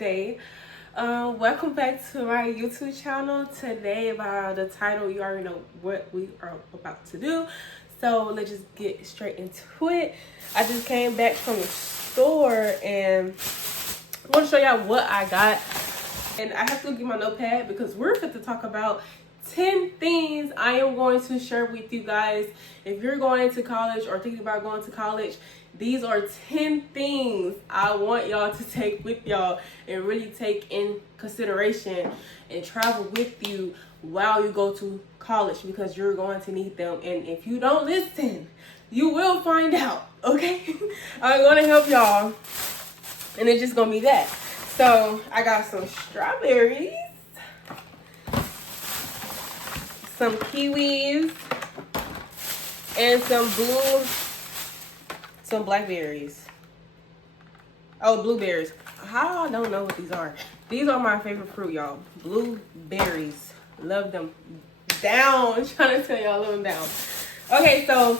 day. Welcome back to my YouTube channel. Today, by the title, you already know what we are about to do. So let's just get straight into it. I just came back from the store and I want to show y'all what I got. And I have to get my notepad because we're fit to talk about 10 things I am going to share with you guys. If you're going to college or thinking about going to college, these are 10 things I want y'all to take with y'all and really take in consideration and travel with you while you go to college, because you're going to need them. And if you don't listen, you will find out, okay? I'm going to help y'all, and it's just going to be that. So I got some strawberries, some kiwis, and some blackberries. Oh, blueberries. How I don't know what these are. These are my favorite fruit, y'all. Blueberries. Love them down. I'm trying to tell y'all, love them down. Okay, so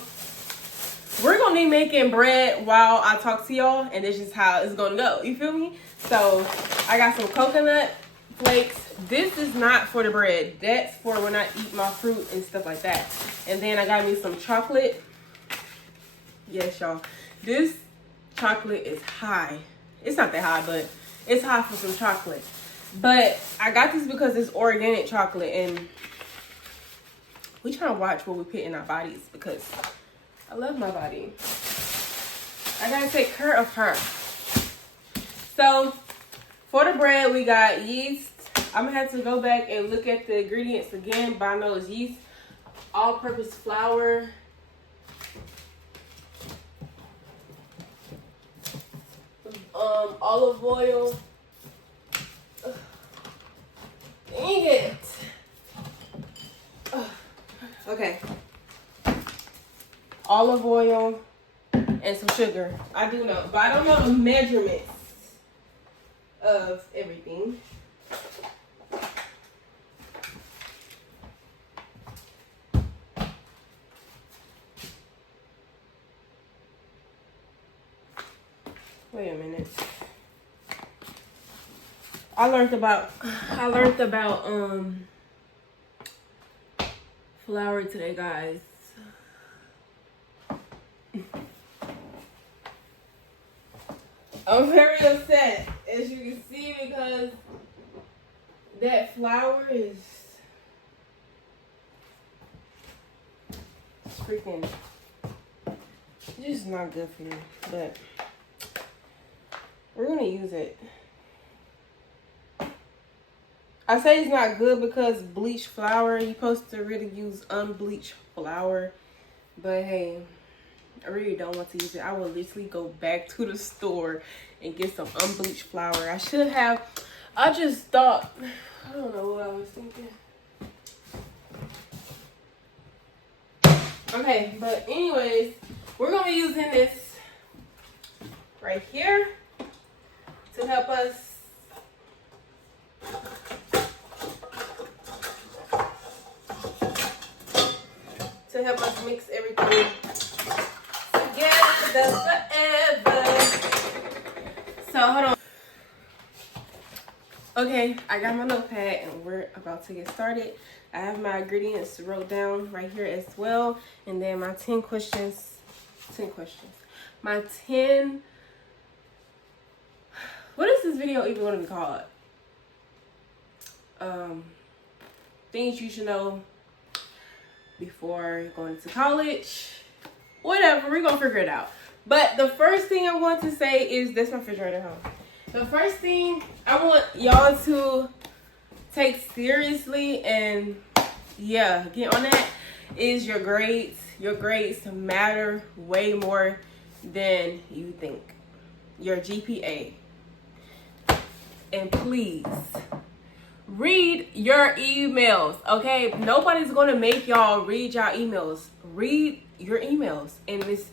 we're gonna be making bread while I talk to y'all, and this is how it's gonna go. You feel me? So I got some coconut flakes. This is not for the bread. That's for when I eat my fruit and stuff like that. And then I got me some chocolate. Yes, y'all. This chocolate is high. It's not that high, but it's high for some chocolate. But I got this because it's organic chocolate, and we trying to watch what we put in our bodies because I love my body. I gotta take care of her. So for the bread, we got yeast. I'm gonna have to go back and look at the ingredients again, but I know it's yeast, all-purpose flour, olive oil. Ugh. Dang it. Ugh. Okay. Olive oil and some sugar. I do know, but I don't know the measurements of everything. Wait a minute. I learned about flour today, guys. I'm very upset, as you can see, because that flour is freaking just not good for me, but we're gonna use it. I say it's not good because bleached flour, you're supposed to really use unbleached flour, but hey, I really don't want to use it. I will literally go back to the store and get some unbleached flour. I should have. I just thought, I don't know what I was thinking. Okay, but anyways, we're going to be using this right here to help us mix everything together forever. So hold on. Okay, I got my notepad and we're about to get started. I have my ingredients wrote down right here as well, and then my 10 questions. My 10. What is this video even going to be called? Things you should know before going to college. Whatever, we're gonna figure it out. But the first thing I want to say is, that's my refrigerator home. The first thing I want y'all to take seriously and get on that is your grades. Your grades matter way more than you think. Your GPA. And please read your emails, okay? Nobody's gonna make y'all read y'all emails. Read your emails, and this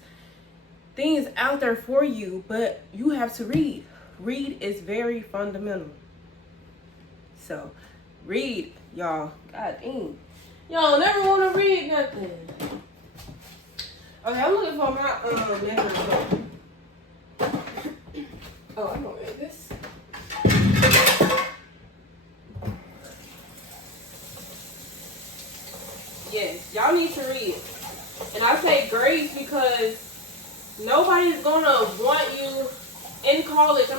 thing is out there for you, but you have to read. Read is very fundamental. So read, y'all. God dang, y'all never want to read nothing. Okay, I'm looking for my measuring book. Oh, I'm gonna read this. And I say grace because nobody's gonna want you in college. I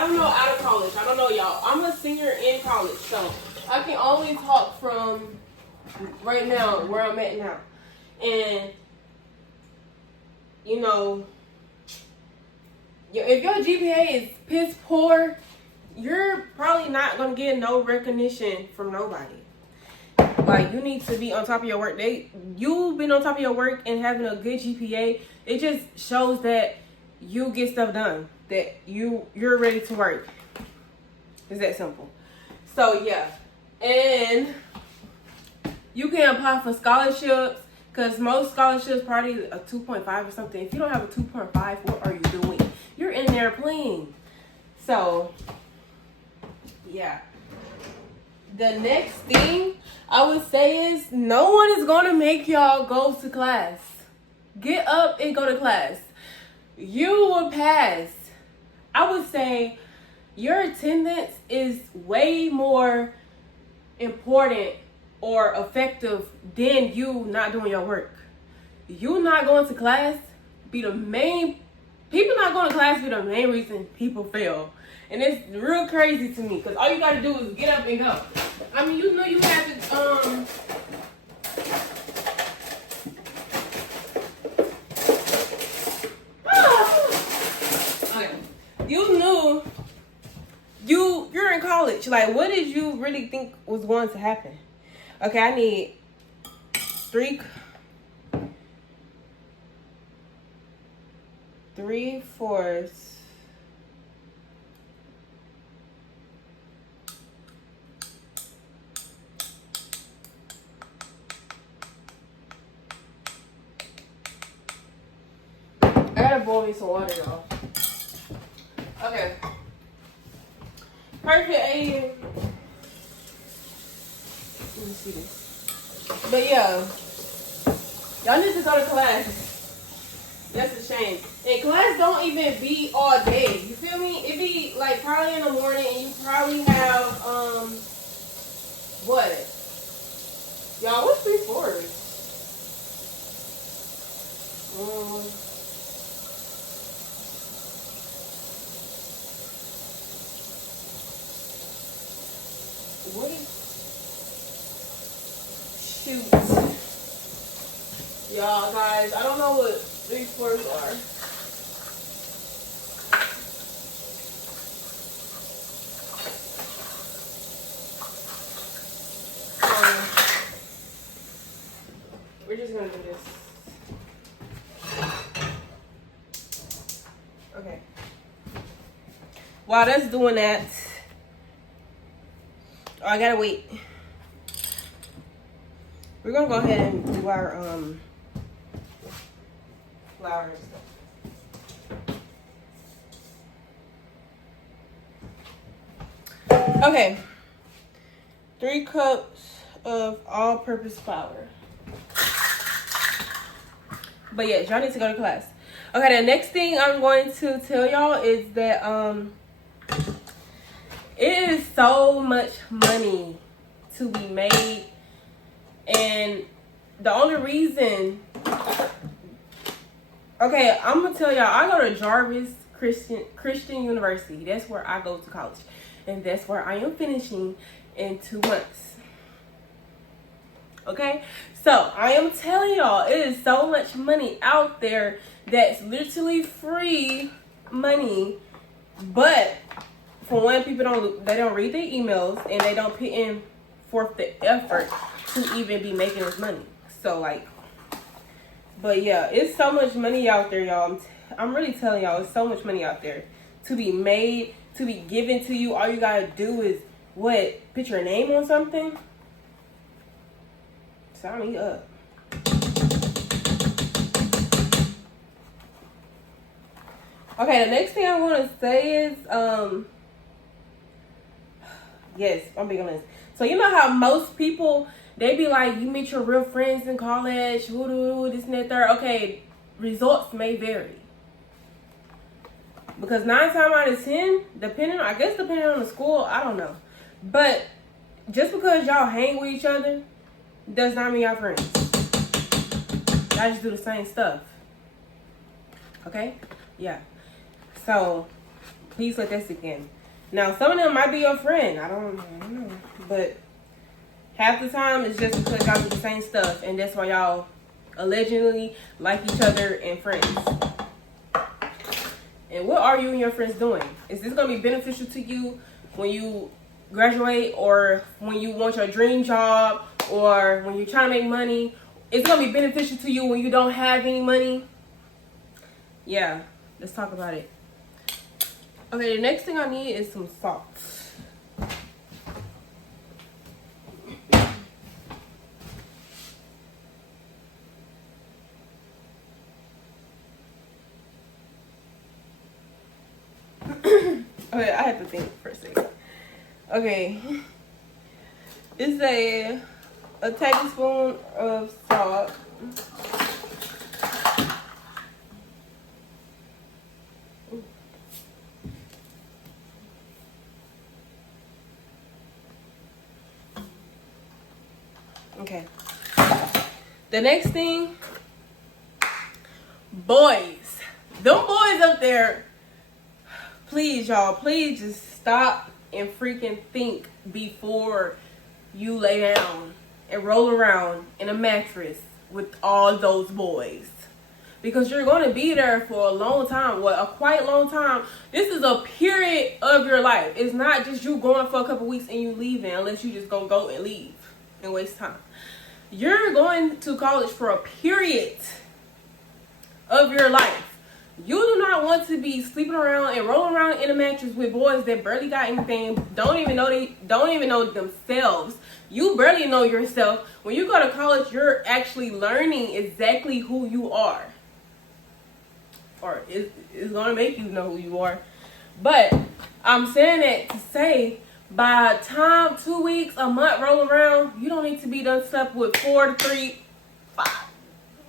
don't know out of college. I don't know, y'all. I'm a senior in college, so I can only talk from right now, where I'm at now. And you know, if your GPA is piss poor, you're probably not gonna get no recognition from nobody. Like, you need to be on top of your work. You've been on top of your work and having a good GPA. It just shows that you get stuff done, that you're ready to work. It's that simple. So yeah, and you can apply for scholarships, because most scholarships probably a 2.5 or something. If you don't have a 2.5, what are you doing? You're in there playing. So yeah, the next thing I would say is, no one is gonna make y'all go to class. Get up and go to class. You will pass. I would say your attendance is way more important or effective than you not doing your work. You not going to class people not going to class be the main reason people fail. And it's real crazy to me, because all you gotta do is get up and go. I mean, you know, you have to okay. You knew you're in college. Like, what did you really think was going to happen? Okay, I need 3/4. I gotta boil me some water, y'all. Okay. Perfect A. Let me see this. But yeah, y'all need to go to class. That's a shame. And class don't even be all day. You feel me? It be like probably in the morning, and you probably have what? Y'all, what's 3/4? What is... Shoot. Y'all, guys, I don't know what 3/4 are. We're just gonna do this. Okay. While that's doing that, oh, I gotta wait. We're gonna go ahead and do our flour and stuff. Okay. 3 cups of all-purpose flour. But yeah, y'all need to go to class. Okay, the next thing I'm going to tell y'all is that it is so much money to be made, and the only reason, okay, I'm gonna tell y'all, I go to Jarvis Christian University. That's where I go to college, and that's where I am finishing in 2 months. Okay, so I am telling y'all, it is so much money out there that's literally free money, but for one, people don't read their emails, and they don't put in forth the effort to even be making this money. So like, but yeah, it's so much money out there, y'all. I'm really telling y'all, it's so much money out there to be made, to be given to you. All you gotta do is what? Put your name on something. Sign me up. Okay, the next thing I want to say is, yes, I'm big on this. So you know how most people, they be like, you meet your real friends in college, this and that, third. Okay, results may vary. Because 9 times out of 10, depending on the school, I don't know. But just because y'all hang with each other, does not mean y'all friends. Y'all just do the same stuff. Okay? Yeah. So, please let that sink in. Now, some of them might be your friend. I don't know. But half the time, it's just because y'all do the same stuff. And that's why y'all allegedly like each other and friends. And what are you and your friends doing? Is this going to be beneficial to you when you graduate, or when you want your dream job, or when you're trying to make money? It's going to be beneficial to you when you don't have any money? Yeah, let's talk about it. Okay, the next thing I need is some salt. Okay, I have to think for a second. Okay, it's a tablespoon of salt. Okay. The next thing, boys. Them boys up there, please, y'all, please just stop and freaking think before you lay down and roll around in a mattress with all those boys. Because you're going to be there for a long time. Well, a quite long time. This is a period of your life. It's not just you going for a couple weeks and you leaving, unless you just going to go and leave and waste time. You're going to college for a period of your life. You do not want to be sleeping around and rolling around in a mattress with boys that barely got anything, don't even know themselves. You barely know yourself. When you go to college, you're actually learning exactly who you are. Or it's going to make you know who you are. But I'm saying that to say, by time 2 weeks, a month roll around, you don't need to be done slept with 4 to 3, 5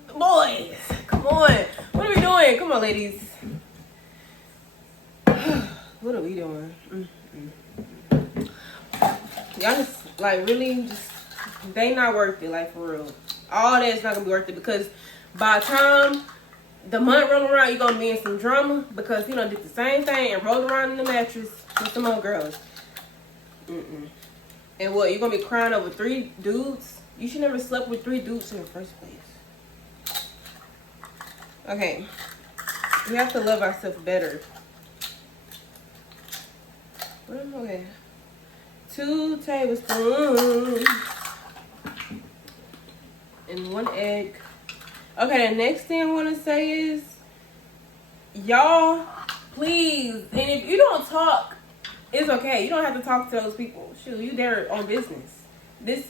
boys. Come on. What are we doing? Come on, ladies. What are we doing? Y'all just, like, really, just, they not worth it, like, for real. All that's not going to be worth it, because by the time the month roll around, you're going to be in some drama, because you done did the same thing and rolled around in the mattress with some other girls. And what, you're going to be crying over 3 dudes? You should never slept with 3 dudes in the first place. Okay. We have to love ourselves better. Okay. 2 tablespoons. And 1 egg. Okay, the next thing I want to say is, y'all, please, and if you don't talk, it's okay. You don't have to talk to those people. Shoot, you there on business. You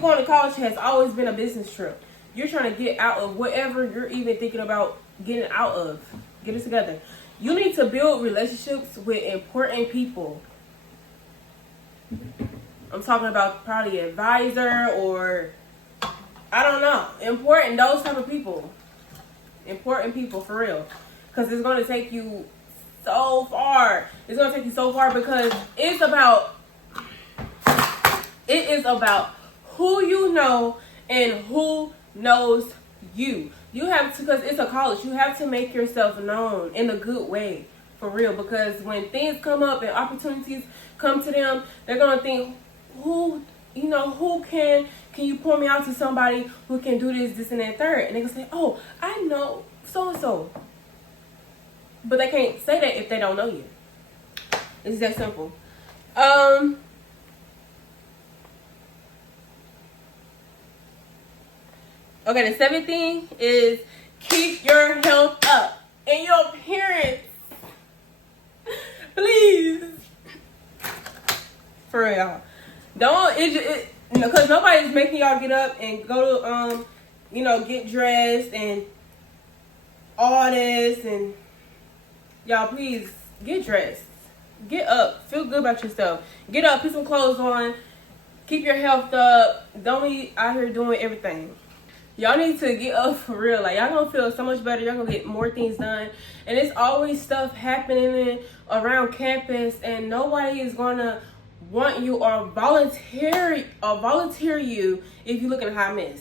going to college has always been a business trip. You're trying to get out of whatever you're even thinking about getting out of. Get it together. You need to build relationships with important people. I'm talking about probably an advisor, or I don't know. Important, those type of people. Important people, for real. Because it's going to take you so far. It's going to take you so far, because it is about who you know and who knows you. You have to, because it's a college, you have to make yourself known in a good way, for real. Because when things come up and opportunities come to them, they're going to think, who can you point me out to somebody who can do this, and that, third? And they can say, oh, I know so-and-so. But they can't say that if they don't know you. It's that simple. Okay, the 7th thing is keep your health up. And your appearance. Please. For real. Don't, because nobody's making y'all get up and go to, get dressed and all this. And y'all, please, get dressed. Get up. Feel good about yourself. Get up. Put some clothes on. Keep your health up. Don't be out here doing everything. Y'all need to get up for real. Like, y'all gonna feel so much better. Y'all gonna get more things done. And it's always stuff happening around campus, and nobody is gonna want you or volunteer you if you look in a hot mess.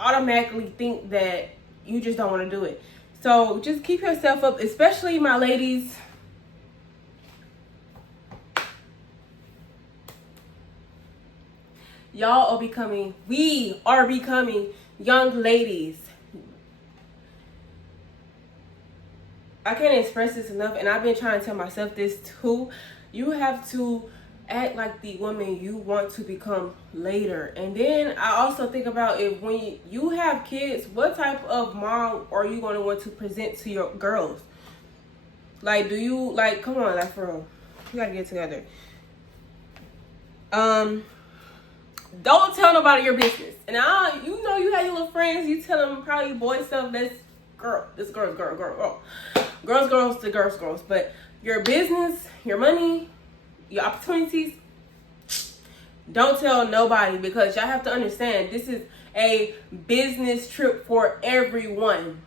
automatically think that you just don't want to do it. So just keep yourself up, especially my ladies. Y'all are becoming, we are becoming young ladies. I can't express this enough, and I've been trying to tell myself this too. You have to act like the woman you want to become later. And then I also think about, if when you have kids, what type of mom are you going to want to present to your girls? Like, do you, like, come on, like, for real, you gotta get together. Don't tell nobody your business. And you know, you have your little friends, you tell them probably boy stuff. That's girl, this girl. Girls to girls. But your business, your money, your opportunities, don't tell nobody, because y'all have to understand, this is a business trip for everyone.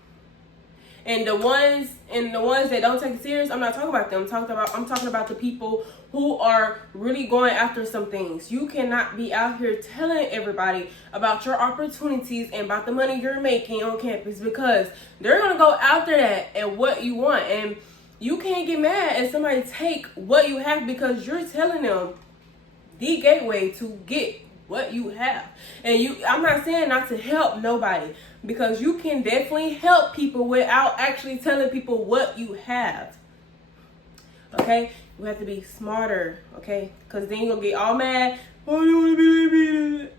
And the ones that don't take it serious, I'm not talking about them. I'm talking about the people who are really going after some things. You cannot be out here telling everybody about your opportunities and about the money you're making on campus, because they're gonna go after that and what you want. And you can't get mad at somebody take what you have, because you're telling them the gateway to get what you have. And I'm not saying not to help nobody, because you can definitely help people without actually telling people what you have. Okay? You have to be smarter, okay? Because then you'll get all mad. Oh, you want to be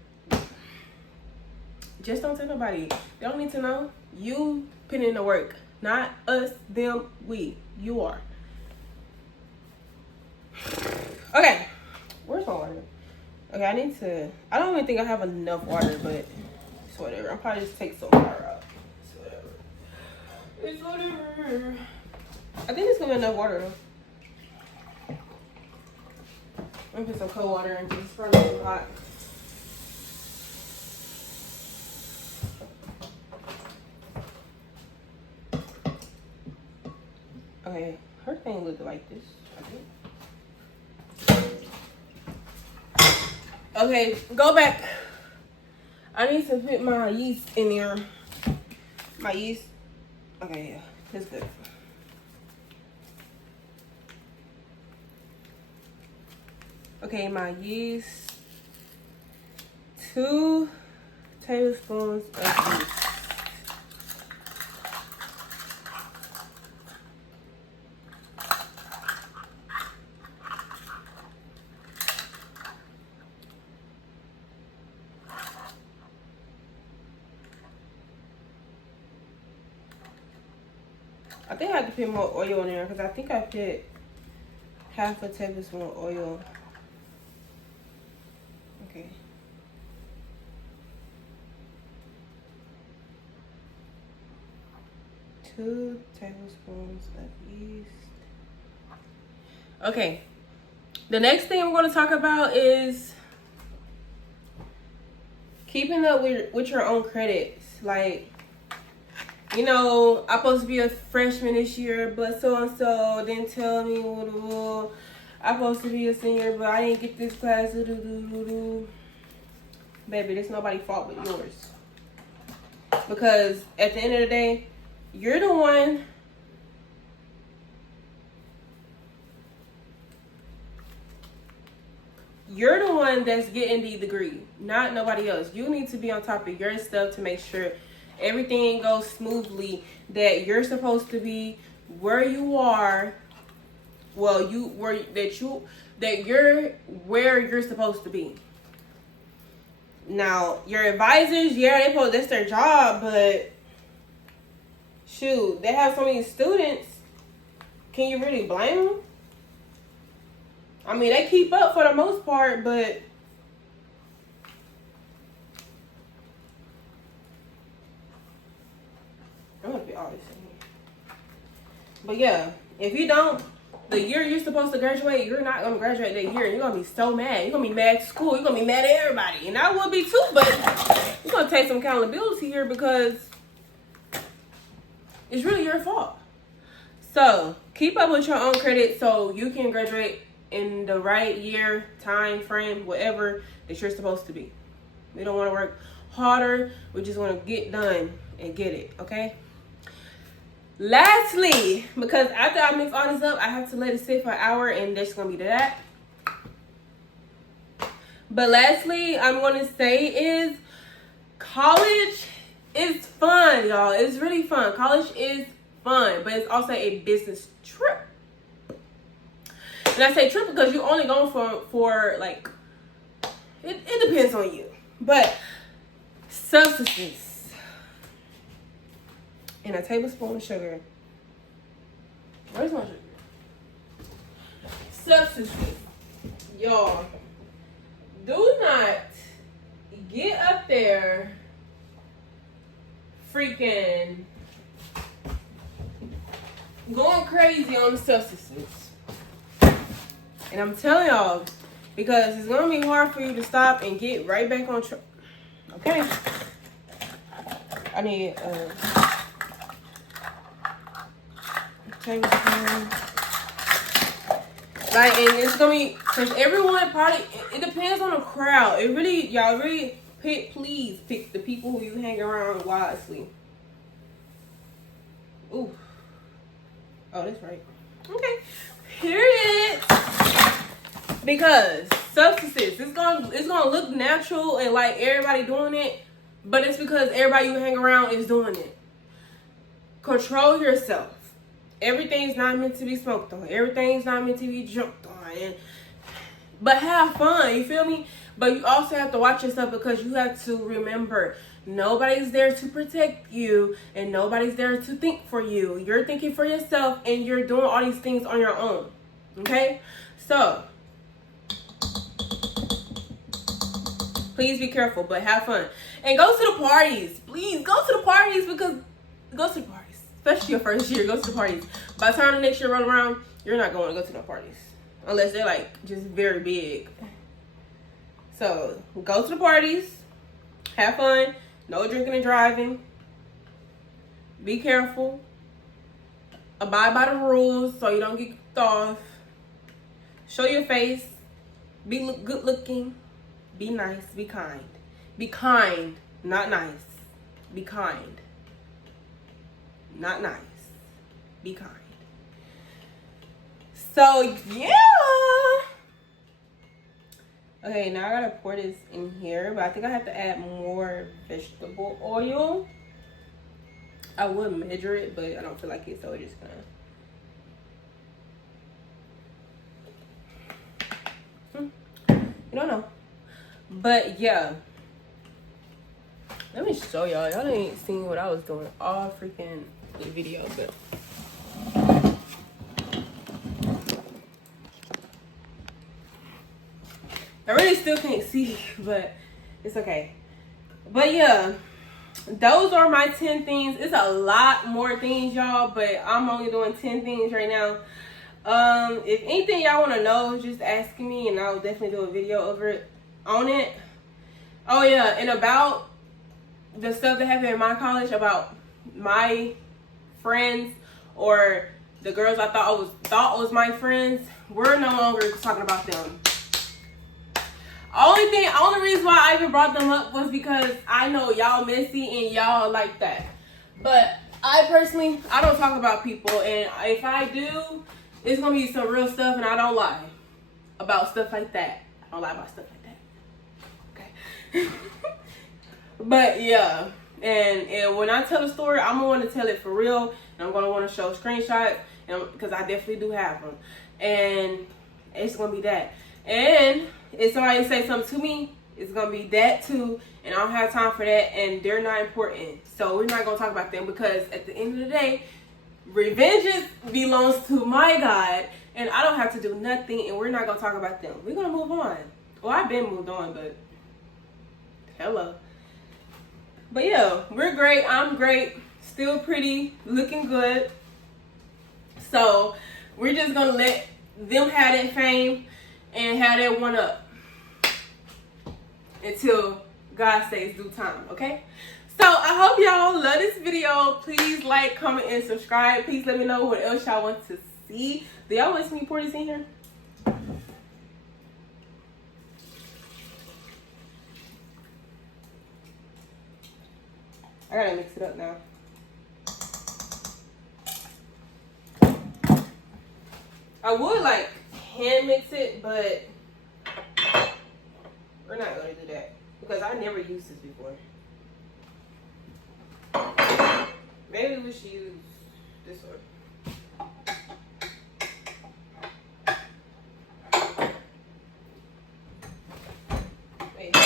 just don't tell nobody. They don't need to know. You put in the work. Not us, them, we. You are. Okay. Where's my water? Okay, I don't even think I have enough water, but it's whatever. I'll probably just take some water out. It's whatever. I think it's gonna be enough water though. I'm gonna put some cold water in, because it's probably too hot. Okay, her thing looked like this, I think. Okay, go back. I need to put my yeast in there. My yeast. Okay, yeah, that's good. Okay, my yeast. 2 tablespoons of yeast. I think I have to put more oil in there, because I think I put half a tablespoon of oil. Okay. Two tablespoons of yeast. Okay. The next thing I'm going to talk about is keeping up with your own credits. Like, you know, I'm supposed to be a freshman this year, but so-and-so didn't tell me. I'm supposed to be a senior, but I didn't get this class. Baby, it's nobody's fault but yours. Because at the end of the day, you're the one that's getting the degree, not nobody else. You need to be on top of your stuff to make sure everything goes smoothly, that you're supposed to be where you are. Well, you're where you're supposed to be. Now, your advisors, yeah, that's their job, but shoot, they have so many students. Can you really blame them? I mean, they keep up for the most part, but I'm gonna be all this in here. But yeah, if you don't, the year you're supposed to graduate, you're not gonna graduate that year. You're gonna be so mad. You're gonna be mad at school. You're gonna be mad at everybody, and I would be too. But you're gonna take some accountability here, because it's really your fault. So keep up with your own credit so you can graduate in the right year, time frame, whatever that you're supposed to be. We don't want to work harder. We just want to get done and get it, okay? Lastly, because after I mix all this up, I have to let it sit for an hour, and that's gonna be that. But lastly, I'm gonna say is college is fun, y'all. It's really fun. College is fun, but it's also a business trip. And I say trip because you only going for like, it depends on you. But substances and a tablespoon of sugar. Where's my sugar? Substances, y'all. Do not get up there freaking going crazy on the substances. And I'm telling y'all, because it's gonna be hard for you to stop and get right back on track. Okay? I need tablespoon. Like, and it's gonna be, cause everyone probably, it depends on the crowd. It really, y'all really please pick the people who you hang around wisely. Ooh. Oh, that's right. Okay. Period. Because substances, it's gonna look natural and like everybody doing it, but it's because everybody you hang around is doing it. Control yourself. Everything's not meant to be smoked on. Everything's not meant to be jumped on. But have fun, you feel me? But you also have to watch yourself, because you have to remember, nobody's there to protect you and nobody's there to think for you. You're thinking for yourself and you're doing all these things on your own. Okay? So, please be careful, but have fun. And go to the parties. Please, go to the parties, because go to the parties. Especially your first year, go to the parties. By the time the next year roll around, you're not going to go to no parties. Unless they're like just very big. So, go to the parties. Have fun. No drinking and driving. Be careful. Abide by the rules so you don't get kicked off. Show your face. Be good looking. Be nice. Be kind. Be kind, not nice. Be kind. Not nice. Be kind. So, yeah. Okay, now I gotta pour this in here, but I think I have to add more vegetable oil. I would measure it, but I don't feel like it, so we're just gonna... You don't know. But, yeah. Let me show y'all. Y'all ain't seen what I was doing all freaking video, but... I really still can't see, but it's okay. But yeah, those are my 10 things. It's a lot more things, y'all, but I'm only doing 10 things right now. If anything y'all want to know, just ask me and I'll definitely do a video on it. Oh yeah, and about the stuff that happened in my college, about my friends or the girls I thought was my friends, we're no longer talking about them. Only reason why I even brought them up was because I know y'all messy and y'all like that. But I personally, I don't talk about people, and if I do, it's gonna be some real stuff, and I don't lie about stuff like that. I don't lie about stuff like that. Okay. But yeah, and when I tell a story, I'm gonna want to tell it for real, and I'm gonna want to show screenshots, because I definitely do have them, and it's gonna be that. And if somebody say something to me, it's gonna be that too, and I don't have time for that, and they're not important, so we're not gonna talk about them, because at the end of the day, revenge belongs to my God, and I don't have to do nothing, and we're not gonna talk about them. We're gonna move on. Well, I've been moved on, but hello. But yeah, we're great. I'm great. Still pretty. Looking good. So we're just gonna let them have that fame and have that one up until God says due time, okay? So I hope y'all love this video. Please like, comment, and subscribe. Please let me know what else y'all want to see. Do y'all want to see me pour this in here? I gotta mix it up now. I would like hand mix it, but we're not gonna do that because I never used this before. Maybe we should use this one. Wait.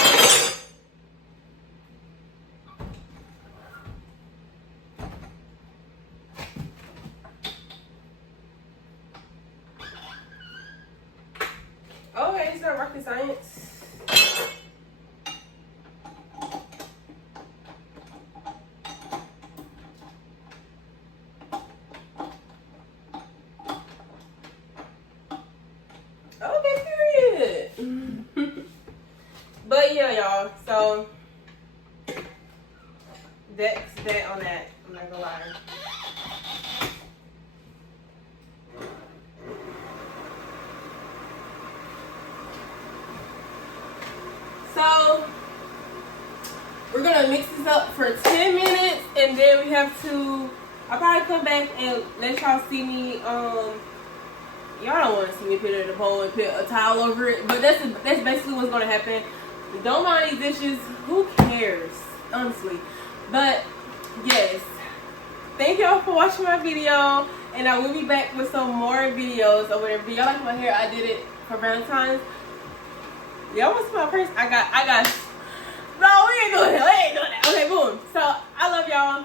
Okay, it's not rocket science. Okay, period. But yeah, y'all. So that's that on that. I'm not gonna lie. So we're gonna mix this up for 10 minutes, and then we have to. I'll probably come back and let y'all see me. Y'all don't want to see me put it in a bowl and put a towel over it, but that's basically what's gonna happen. Don't mind these dishes. Who cares, honestly? But yes, thank y'all for watching my video, and I will be back with some more videos or whatever. Y'all like my hair? I did it for Valentine's. Y'all want to see my purse? I got. No, we ain't doing that. Okay, boom. So I love y'all.